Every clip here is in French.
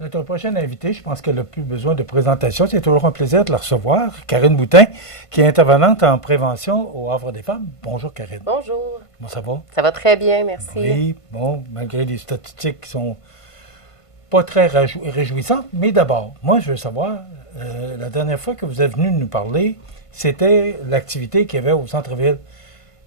Notre prochaine invitée, je pense qu'elle n'a plus besoin de présentation. C'est toujours un plaisir de la recevoir. Karine Boutin, qui est intervenante en prévention au Havre des femmes. Bonjour, Karine. Bonjour. Comment ça va? Ça va très bien, merci. Oui, bon, malgré les statistiques qui sont pas très réjouissantes. Mais d'abord, moi, je veux savoir, la dernière fois que vous êtes venu nous parler, c'était l'activité qu'il y avait au centre-ville.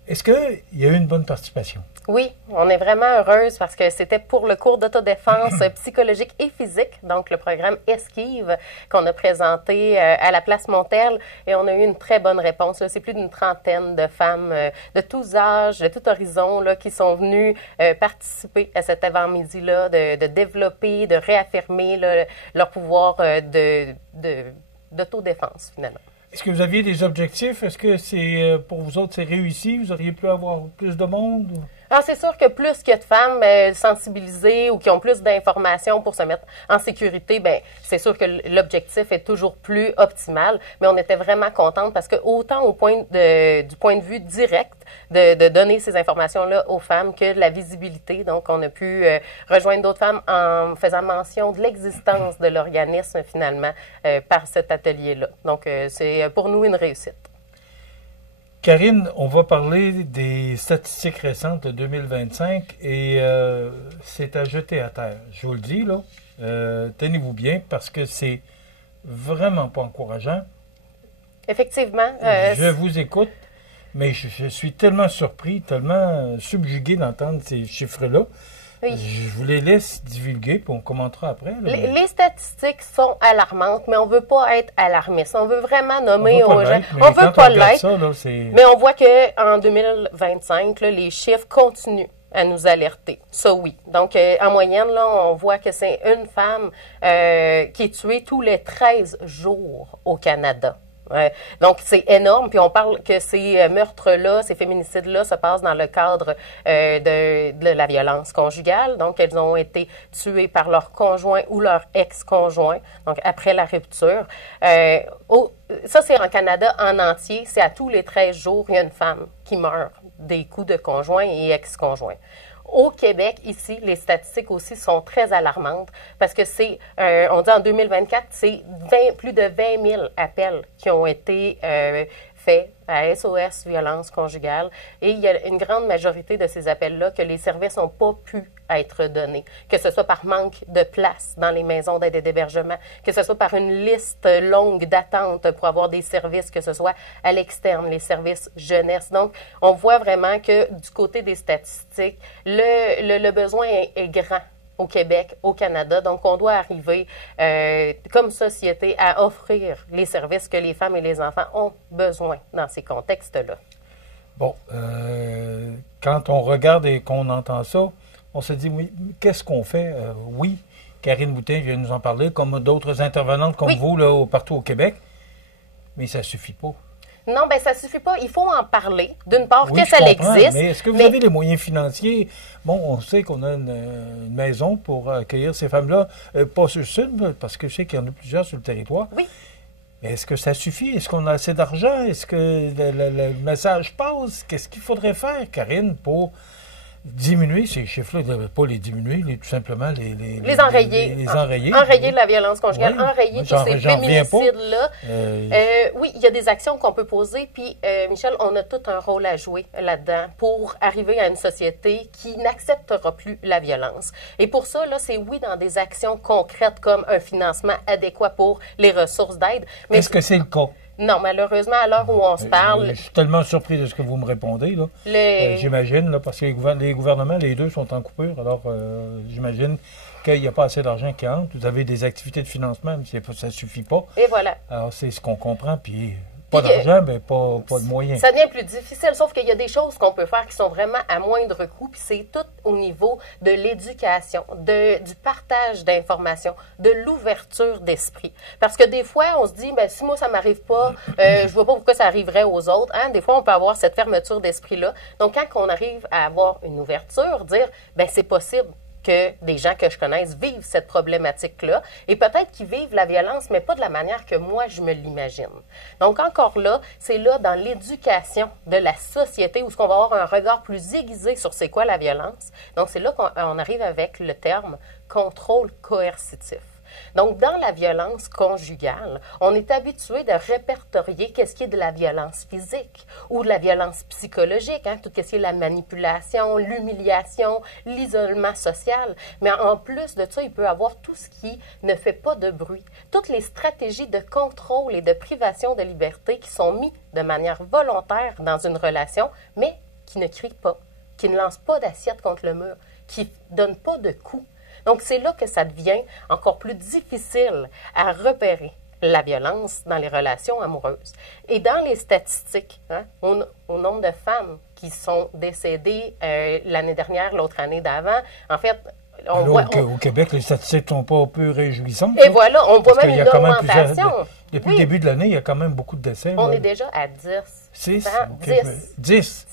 Est-ce qu'il y a eu une bonne participation? Oui, on est vraiment heureuse parce que c'était pour le cours d'autodéfense psychologique et physique, donc le programme Esquive qu'on a présenté à la place Montel et on a eu une très bonne réponse. C'est plus d'une trentaine de femmes de tous âges, de tout horizon là, qui sont venues participer à cet avant-midi-là, de développer, de réaffirmer là, leur pouvoir d'autodéfense finalement. Est-ce que vous aviez des objectifs? Est-ce que c'est pour vous autres, c'est réussi? Vous auriez pu avoir plus de monde? Ah, c'est sûr que plus qu'il y a de femmes sensibilisées ou qui ont plus d'informations pour se mettre en sécurité, ben c'est sûr que l'objectif est toujours plus optimal. Mais on était vraiment contente parce que autant du point de vue direct de donner ces informations-là aux femmes que de la visibilité. Donc, on a pu rejoindre d'autres femmes en faisant mention de l'existence de l'organisme finalement par cet atelier-là. Donc, c'est pour nous une réussite. Karine, on va parler des statistiques récentes de 2025 et c'est à jeter à terre. Je vous le dis, là, tenez-vous bien parce que c'est vraiment pas encourageant. Effectivement. Je vous écoute, mais je suis tellement surpris, tellement subjugué d'entendre ces chiffres-là. Oui. Je vous les laisse divulguer, puis on commentera après. Là, les statistiques sont alarmantes, mais on ne veut pas être alarmiste. On veut vraiment nommer aux gens. On ne veut pas l'être. Mais on voit qu'en 2025, là, les chiffres continuent à nous alerter. Ça, oui. Donc, en moyenne, là, on voit que c'est une femme qui est tuée tous les 13 jours au Canada. Donc, c'est énorme. Puis, on parle que ces meurtres-là, ces féminicides-là se passent dans le cadre de la violence conjugale. Donc, elles ont été tuées par leur conjoint ou leur ex-conjoint, donc après la rupture. Ça, c'est en Canada en entier. C'est à tous les 13 jours, il y a une femme qui meurt des coups de conjoint et ex-conjoint. Au Québec, ici, les statistiques aussi sont très alarmantes parce que c'est, on dit en 2024, c'est plus de 20 000 appels qui ont été faits à SOS violence conjugale. Et il y a une grande majorité de ces appels-là que les services n'ont pas pu être donnés, que ce soit par manque de place dans les maisons d'aide et d'hébergement, que ce soit par une liste longue d'attente pour avoir des services, que ce soit à l'externe, les services jeunesse. Donc, on voit vraiment que du côté des statistiques, le besoin est grand au Québec, au Canada. Donc, on doit arriver comme société à offrir les services que les femmes et les enfants ont besoin dans ces contextes-là. Bon, quand on regarde et qu'on entend ça, on se dit, oui, qu'est-ce qu'on fait? Oui, Karine Boutin vient nous en parler, comme d'autres intervenantes comme vous, là, partout au Québec, mais ça ne suffit pas. Non, bien, ça ne suffit pas. Il faut en parler. D'une part, oui, que ça existe. Mais est-ce que vous avez les moyens financiers? Bon, on sait qu'on a une maison pour accueillir ces femmes-là, pas sur le sud, parce que je sais qu'il y en a plusieurs sur le territoire. Oui. Mais est-ce que ça suffit? Est-ce qu'on a assez d'argent? Est-ce que le message passe? Qu'est-ce qu'il faudrait faire, Karine, pour diminuer ces chiffres-là, pas les diminuer, tout simplement les enrayer. Les enrayer. Enrayer la violence conjugale, oui. enrayer tous ces féminicides-là. Oui, il y a des actions qu'on peut poser, puis Michel, on a tout un rôle à jouer là-dedans pour arriver à une société qui n'acceptera plus la violence. Et pour ça, là, c'est oui dans des actions concrètes comme un financement adéquat pour les ressources d'aide. Mais est-ce que c'est le cas? Non, malheureusement, à l'heure où on se parle... Je suis tellement surpris de ce que vous me répondez, là. J'imagine, là, parce que les gouvernements, les deux sont en coupure, alors j'imagine qu'il n'y a pas assez d'argent qui entre. Vous avez des activités de financement, mais ça ne suffit pas. Et voilà. Alors, c'est ce qu'on comprend, puis... Pas d'argent, mais pas de moyens. Ça devient plus difficile, sauf qu'il y a des choses qu'on peut faire qui sont vraiment à moindre coût, puis c'est tout au niveau de l'éducation, du partage d'informations, de l'ouverture d'esprit. Parce que des fois, on se dit, ben si moi, ça m'arrive pas, je vois pas pourquoi ça arriverait aux autres. Hein? Des fois, on peut avoir cette fermeture d'esprit-là. Donc, quand on arrive à avoir une ouverture, dire, ben c'est possible que des gens que je connaisse vivent cette problématique-là et peut-être qu'ils vivent la violence, mais pas de la manière que moi, je me l'imagine. Donc, encore là, c'est là dans l'éducation de la société où on va avoir un regard plus aiguisé sur c'est quoi la violence. Donc, c'est là qu'on arrive avec le terme contrôle coercitif. Donc, dans la violence conjugale, on est habitué de répertorier qu'est-ce qui est de la violence physique ou de la violence psychologique, hein, tout ce qui est la manipulation, l'humiliation, l'isolement social. Mais en plus de ça, il peut y avoir tout ce qui ne fait pas de bruit. Toutes les stratégies de contrôle et de privation de liberté qui sont mises de manière volontaire dans une relation, mais qui ne crient pas, qui ne lancent pas d'assiette contre le mur, qui ne donnent pas de coups. Donc, c'est là que ça devient encore plus difficile à repérer la violence dans les relations amoureuses. Et dans les statistiques, hein, au nombre de femmes qui sont décédées l'année dernière, l'autre année d'avant, en fait, au Québec, les statistiques ne sont pas peu réjouissantes. Et voilà, on voit même une augmentation. Depuis le début de l'année, il y a quand même beaucoup de décès. On est déjà à 10. 6? Hein? Okay. 10.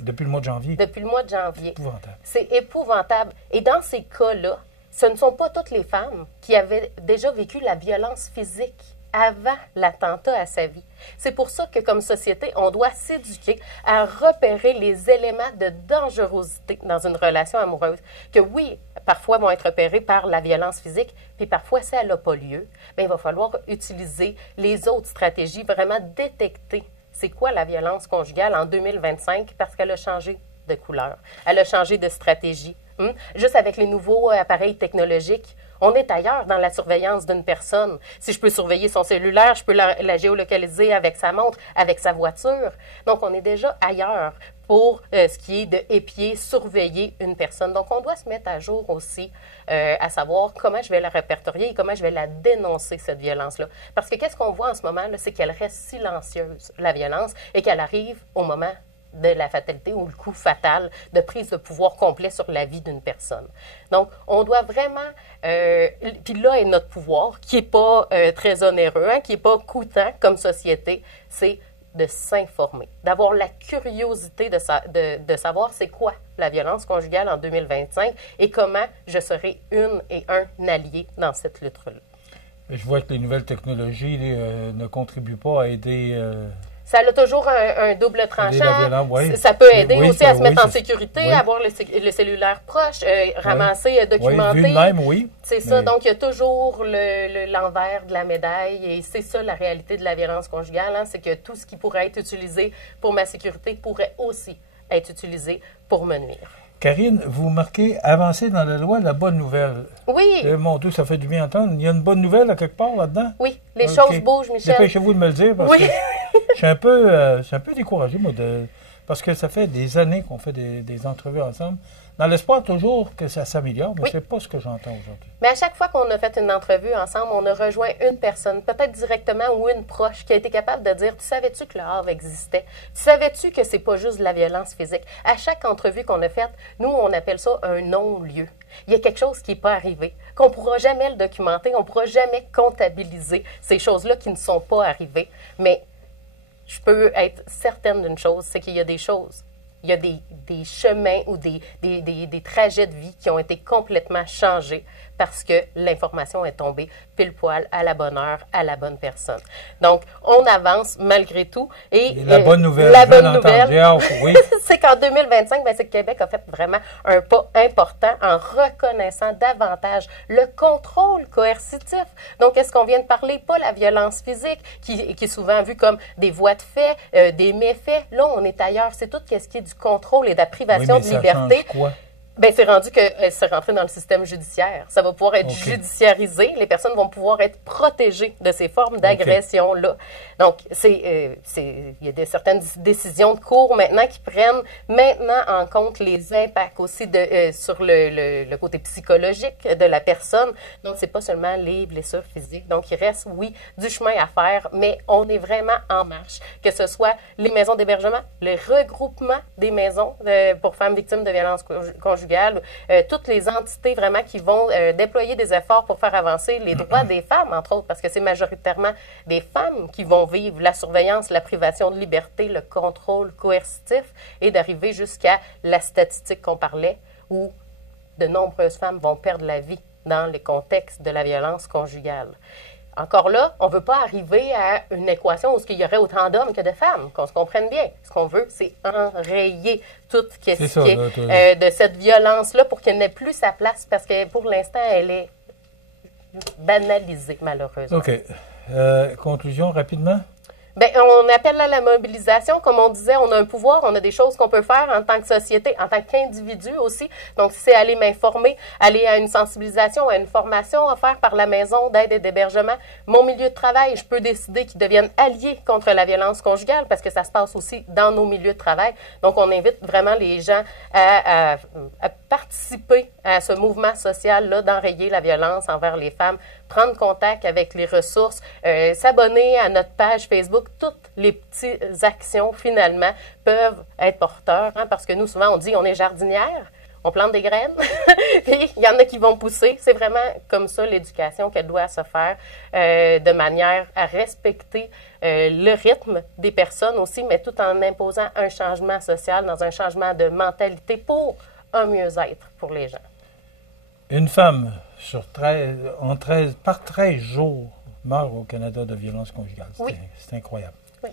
Depuis le mois de janvier. Depuis le mois de janvier. Épouvantable. C'est épouvantable. Et dans ces cas-là, ce ne sont pas toutes les femmes qui avaient déjà vécu la violence physique avant l'attentat à sa vie. C'est pour ça que, comme société, on doit s'éduquer à repérer les éléments de dangerosité dans une relation amoureuse, que oui, parfois vont être repérés par la violence physique, puis parfois, si elle n'a pas lieu, bien, il va falloir utiliser les autres stratégies, vraiment détecter c'est quoi la violence conjugale en 2025 parce qu'elle a changé de couleur, elle a changé de stratégie. Juste avec les nouveaux appareils technologiques, on est ailleurs dans la surveillance d'une personne. Si je peux surveiller son cellulaire, je peux la géolocaliser avec sa montre, avec sa voiture. Donc, on est déjà ailleurs pour ce qui est de épier, surveiller une personne. Donc, on doit se mettre à jour aussi à savoir comment je vais la répertorier et comment je vais la dénoncer, cette violence-là. Parce que qu'est-ce qu'on voit en ce moment, c'est qu'elle reste silencieuse, la violence, et qu'elle arrive au moment de la fatalité ou le coup fatal de prise de pouvoir complet sur la vie d'une personne. Donc, on doit vraiment... puis là est notre pouvoir, qui n'est pas très onéreux, hein, qui n'est pas coûtant comme société, c'est de s'informer, d'avoir la curiosité de savoir c'est quoi la violence conjugale en 2025 et comment je serai une et un allié dans cette lutte-là. Je vois que les nouvelles technologies ne contribuent pas à aider... Ça a toujours un double tranchant. Oui. Ça peut aider aussi à se mettre en sécurité, avoir le cellulaire proche, ramasser, documenter. Vu de même, oui. C'est ça. Donc, il y a toujours l'envers de la médaille. Et c'est ça la réalité de la violence conjugale. Hein, c'est que tout ce qui pourrait être utilisé pour ma sécurité pourrait aussi être utilisé pour me nuire. Karine, vous marquez avancer dans la loi la bonne nouvelle. Oui. Mon Dieu, ça fait du bien entendre. Il y a une bonne nouvelle à quelque part là-dedans? Oui, les choses bougent, Michel. Dépêchez-vous de me le dire parce que je suis un peu découragé, moi, parce que ça fait des années qu'on fait des entrevues ensemble, dans l'espoir toujours que ça s'améliore, mais c'est pas ce que j'entends aujourd'hui. Mais à chaque fois qu'on a fait une entrevue ensemble, on a rejoint une personne, peut-être directement ou une proche, qui a été capable de dire « Tu savais-tu que le Havre existait? Tu savais-tu que c'est pas juste de la violence physique? » À chaque entrevue qu'on a faite, nous, on appelle ça un non-lieu. Il y a quelque chose qui n'est pas arrivé, qu'on ne pourra jamais le documenter, on ne pourra jamais comptabiliser ces choses-là qui ne sont pas arrivées. Mais je peux être certaine d'une chose, c'est qu'il y a des choses. Il y a des chemins ou des trajets de vie qui ont été complètement changés parce que l'information est tombée pile poil à la bonne heure, à la bonne personne. Donc, on avance malgré tout. Et la bonne nouvelle, oui. C'est qu'en 2025, c'est que Québec a fait vraiment un pas important en reconnaissant davantage le contrôle coercitif. Donc, est-ce qu'on vient de parler? Pas la violence physique, qui est souvent vue comme des voies de fait, des méfaits. Là, on est ailleurs. C'est tout ce qui est du contrôle et de la privation de liberté. Change quoi? Bien, c'est rendu que c'est rentré dans le système judiciaire. Ça va pouvoir être judiciarisé. Les personnes vont pouvoir être protégées de ces formes d'agression-là. Donc, il y a certaines décisions de cour maintenant qui prennent maintenant en compte les impacts aussi sur le côté psychologique de la personne. Donc, c'est pas seulement les blessures physiques. Donc, il reste, oui, du chemin à faire, mais on est vraiment en marche. Que ce soit les maisons d'hébergement, le regroupement des maisons pour femmes victimes de violences conjugales, toutes les entités vraiment qui vont déployer des efforts pour faire avancer les droits des femmes, entre autres, parce que c'est majoritairement des femmes qui vont vivre la surveillance, la privation de liberté, le contrôle coercitif et d'arriver jusqu'à la statistique qu'on parlait où de nombreuses femmes vont perdre la vie dans le contexte de la violence conjugale. Encore là, on ne veut pas arriver à une équation où il y aurait autant d'hommes que de femmes, qu'on se comprenne bien. Ce qu'on veut, c'est enrayer toute question de cette violence-là pour qu'elle n'ait plus sa place, parce que pour l'instant, elle est banalisé, malheureusement. OK. Conclusion, rapidement? Bien, on appelle à la mobilisation. Comme on disait, on a un pouvoir, on a des choses qu'on peut faire en tant que société, en tant qu'individu aussi. Donc, c'est aller m'informer, aller à une sensibilisation, à une formation offerte par la maison d'aide et d'hébergement. Mon milieu de travail, je peux décider qu'ils deviennent alliés contre la violence conjugale parce que ça se passe aussi dans nos milieux de travail. Donc, on invite vraiment les gens à participer à ce mouvement social-là d'enrayer la violence envers les femmes, prendre contact avec les ressources, s'abonner à notre page Facebook. Toutes les petites actions, finalement, peuvent être porteurs, hein, parce que nous, souvent, on dit on est jardinière, on plante des graines, puis il y en a qui vont pousser. C'est vraiment comme ça l'éducation qu'elle doit se faire, de manière à respecter le rythme des personnes aussi, mais tout en imposant un changement social, dans un changement de mentalité pour un mieux-être pour les gens. Une femme sur par 13 jours meurt au Canada de violence conjugale. Oui. C'est incroyable. Oui.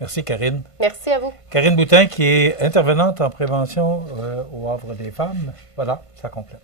Merci, Karine. Merci à vous. Karine Boutin, qui est intervenante en prévention au Havre des femmes. Voilà, ça complète.